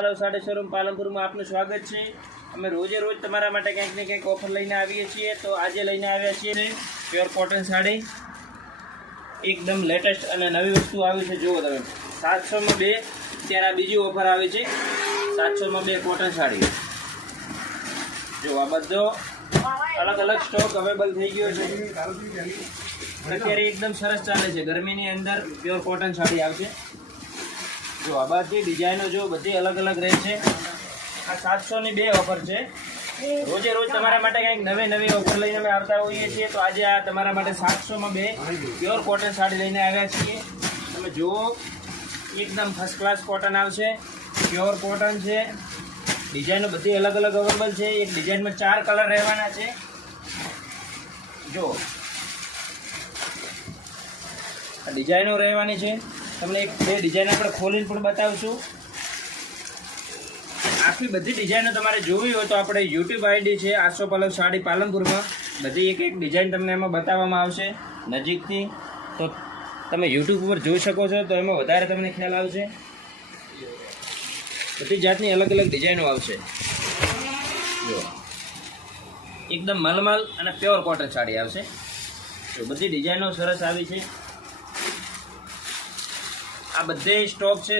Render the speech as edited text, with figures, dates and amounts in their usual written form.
Hello साडे showroom Palanpur में आपનું સ્વાગત છે। અમે રોજે રોજ તમારા માટે કંઈક ને કંઈક ઓફર લઈને આવીએ છીએ। તો આજે લઈને આવ્યા છીએ પ્યોર કોટન સાડી, એકદમ લેટેસ્ટ અને નવી વસ્તુ આવી છે। જુઓ તમે 700 માં બે, ત્યારે આ બીજી ઓફર આવી છે 700 માં બે કોટન સાડી। જો આ બધો અલગ અલગ સ્ટોક અવેલેબલ થઈ ગયો છે। અત્યારે એકદમ સરસ ચાલે છે, ગરમીની અંદર પ્યોર કોટન સાડી આવશે। जो आ बधी डिजाइनो जो बधी अलग अलग रहे छे। आ 700 ની બે ઓફર છે। रोजे रोज तमारा माटे कंईक नवी नवी ऑफर लईने અમે આવતા હોઈએ છીએ। તો આજે આ તમારા માટે 700 માં બે પ્યોર કોટન સાડી લઈને આવ્યા છીએ। તમે જુઓ એકદમ ફર્સ્ટ ક્લાસ કોટન આવશે, પ્યોર કોટન છે। ડિઝાઇનો બધી અલગ અલગ અવેલેબલ છે। એક ડિઝાઇનમાં 4 કલર રહેવાના છે। જો આ ડિઝાઇનો રહેવાની છે। તમને એક બે ડિઝાઇન આપણે ખોલીને પણ બતાવશું। આખી બધી ડિઝાઇનો તમારે જોવી હોય તો આપણે યુટ્યુબ આઈડી છે આસો પલવ સાડી પાલનપુરમાં, બધી એક એક ડિઝાઇન તમને એમાં બતાવવામાં આવશે નજીકથી। તો તમે યુટ્યુબ ઉપર જોઈ શકો છો, તો એમાં વધારે તમને ખ્યાલ આવશે। બધી જાતની અલગ અલગ ડિઝાઇનો આવશે। જો એકદમ મલમલ અને પ્યોર કોટન સાડી આવશે। તો બધી ડિઝાઇનો સરસ આવી છે। આ બધે સ્ટોક છે